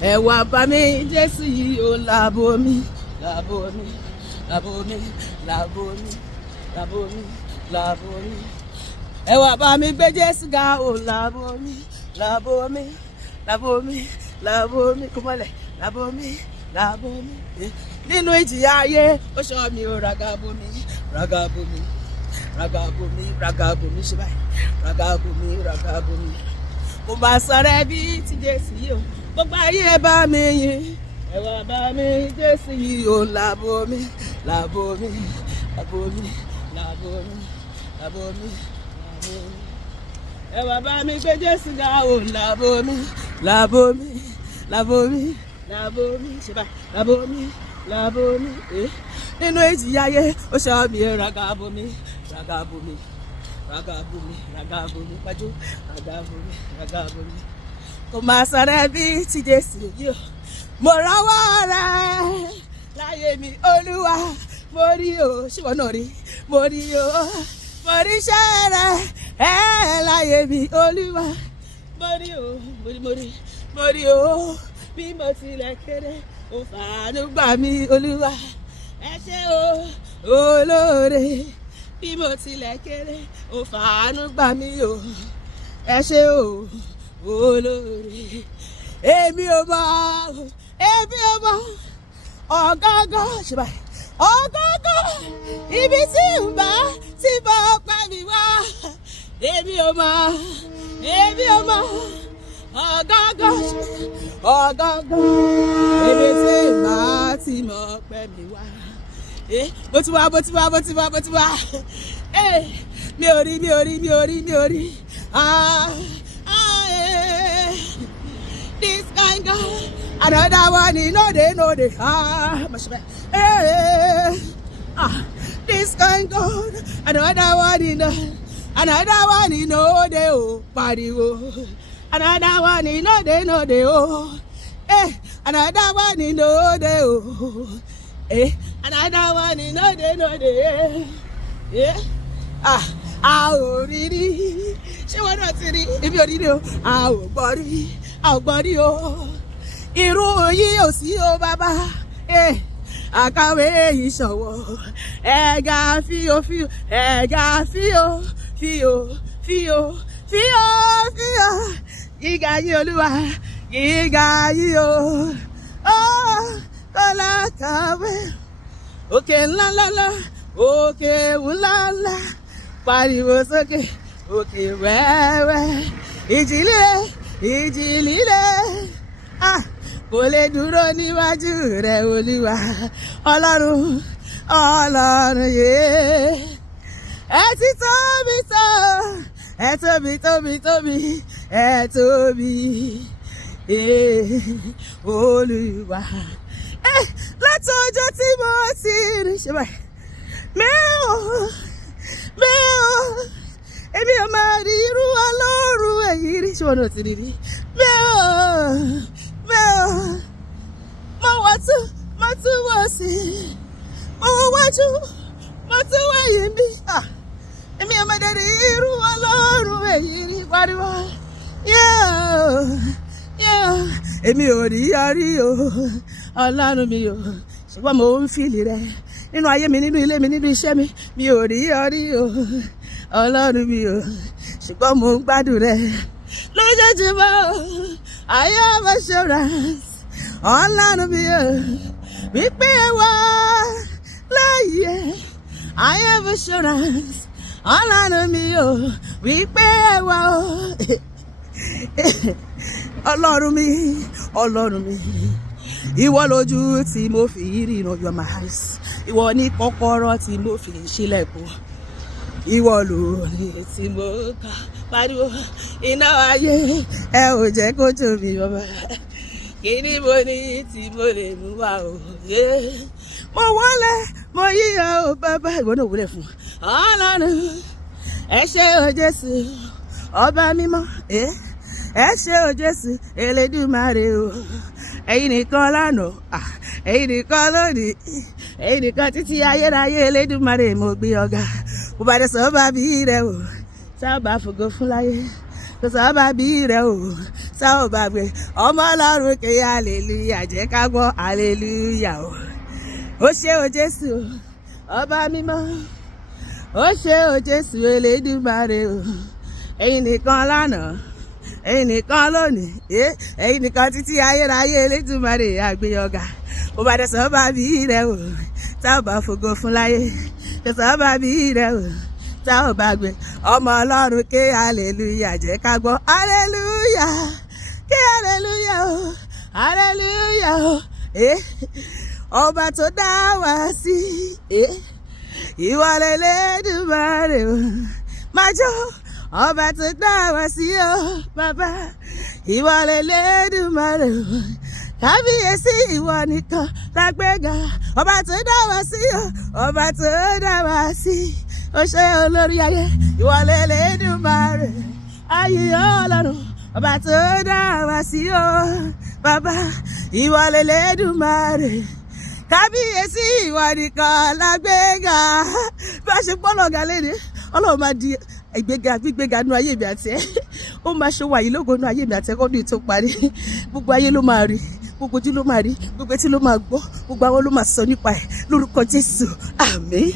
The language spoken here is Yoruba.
ẹ wá bá mi Jésù yìí ó láàbò mi láàbò mi láàbò mi láàbò mi láàbò mi láàbò mi ẹ wá bá mi gbé Jésù ga ó láàbò mi láàbò mi láàbò mi láàbò mi kó mọ́lẹ̀ láàbò mi láàbò mi nínú ìjìyà ayé ó ṣọ́ mi ó ragabo mi ragabo mi ragabo mi ragabo mi ṣe báyìí ragabo mi ragabo mi kò bá sọ̀rọ̀ ẹbí ti Jésù yìí o gbogbo ayé ẹ bá mi yìn ẹ wá bá mi Jésù yìí o láàbò mi láàbò mi láàbò mi láàbò mi láàbò mi láàbò mi ẹ wá bá mi gbé Jésù ga o láàbò mi láàbò mi láàbò mi láàbò mi ṣe báyìí láàbò mi láàbò mi nínú ìjìyà ayé ó ṣọ́ mi ragabo mi ragabo mi ragabo mi ragabo mi pàjọ ragabo mi ragabo mi kò máa sọ̀rọ̀ ẹbí ti Jésù yìí o mo rọ́wọ́ rẹ láyé mi Olúwa mo rí o ṣíwọ́n náà rí mo rí o mo rí iṣẹ́ rẹ láyé mi Olúwa mo rí o mo rí o bí mo tilẹ̀ kéré ó fàánú gbà mí Olúwa ẹ ṣé o olóore bí mo tilẹ̀ kéré ó fàánú gbà mí o ẹ ṣé o olóore èmi ò mọ̀ ọ̀gángán ṣe báyìí ọ̀gángán ibi tí ń bá tí bá pẹ́ mi wá èmi ò mọ̀ ọ̀gángán ibi tí ń bá tí mọ̀ pẹ́ mi wá bó ti wá mi ò rí this kind God another one he no dey this kind God another one he no dey o pariwo another one he no dey o another one he no dey o another one he no dey a ò rí rí ṣé wọn náà ti rí ibi ò rí rí o a ò gbọ́ rí o irú yìí ò sí o bàbá àkàwé yìí ṣọ̀wọ́ ẹ̀gà fíò gíga yìí Olúwa gíga yìí o kọ́lá kàwé òkè ńláńlá òkè ńláńlá pariwo sókè òkè wẹ́wẹ́ ìjì líle kò lè dúró níwájú rẹ Olúwa Ọlọ́run yé ẹ ti tóbi tó ẹ tóbi Olúwa láti ọjọ́ tí mo ti rí ṣe báyìí èmi ò máa rí irú Ọlọ́run èyí rí ṣé wọn náà ti rí rí mo wá tún wọ̀ sí mo wájú mo tún wẹ̀yìn bí èmi ò máa rí irú Ọlọ́run èyí rí pariwo èmi ò rí ọrí o Ọlọ́run mi o ṣùgbọ́n mo ń fìlì rẹ nínú ayé mi nínú ilé mi nínú iṣẹ́ mi ò rí ọrí o Ọlọ́run mi o ṣùgbọ́n mo ń gbádùn rẹ lójoojúmọ́ I have assurance Ọlọ́run mi o wípé wá láyé I have assurance Ọlọ́run mi o wípé wá o Ọlọ́run mi ìwọ lójú tí mo fi ríran your my eyes ìwọ ní kọ́kọ́rọ́ tí mo fi ṣílẹ̀kùn ìwọ lórí tí mo kà pariwo iná ayé ẹ ò jẹ́ kó jó mi bàbá kí ni mo ní tí mo lè mú wá o mo wọlé mo yíyọ o bàbá ìwọ náà wúlẹ̀ fún Ọlọ́run ẹ ṣé o Jésù ọba mímọ́ ẹ ṣé o Jésù Elédùmarè o ẹ̀yin nìkan lánàá ẹ̀yin nìkan lónìí ẹ̀yin nìkan títí ayérayé Elédùmarè mo gbé ọ̀gá bó bá dé sọ́ọ́ bá bí rẹ o sábà fògo fún láyé tó sábà bí rẹ o tá ò bá gbé ọmọ ọlọ́run ké hallelujah jẹ́ ká gbọ́ hallelujah o. Ó ṣé o Jésù ọba mímọ́, ó ṣé o Jésù Elédùmarè o. Ẹ̀yin nìkan lánàá, ẹ̀yin nìkan lónìí, ẹ̀yin nìkan títí ayérayé Elédùmarè àgbéyọ̀gá. Ó bá dẹ̀ sọ́ bá bí rẹ̀ o, tá ò bá fògo fún láyé, sọ́ bá bí rẹ̀ o, tá ò bá gbé ọmọ ọlọ́run ké hallelujah jẹ́ ká gbọ́ hallelujah, ké hallelujah o, hallelujah o. Ọba tó dá wa sí, ìwọ l'Elédùmarè o. Máa jó ọba tó dá wa sí o, bàbá ìwọ l'Elédùmarè o. Kábíyèsí ìwọ nìkan lágbéga, ọba tó dá wa sí o, ọba tó dá wa sí. Ó ṣé olórí ayé ìwọ l'Elédùmarè, ayé ọlọ́run ọba tó dá wa sí o, bàbá ìwọ l'Elédùmarè. Kábíyèsí ìwọ nìkan lágbéga. Bí a ṣe gbọ́ lọ́gàá lẹ́ni ọlọ́run máa di ìgbéga gbígbéga nú ayé mi àti ẹ, ó máa ṣe wàyí lógo nú ayé mi àti ẹ kọ́ ní ètò parí. Gbogbo ayé ló máa rí, gbogbo ojú ló máa rí, gbogbo etí ló máa gbọ́, gbogbo àwọn ló máa sọ nípa ẹ̀ lórúkọ Jésù, àmín.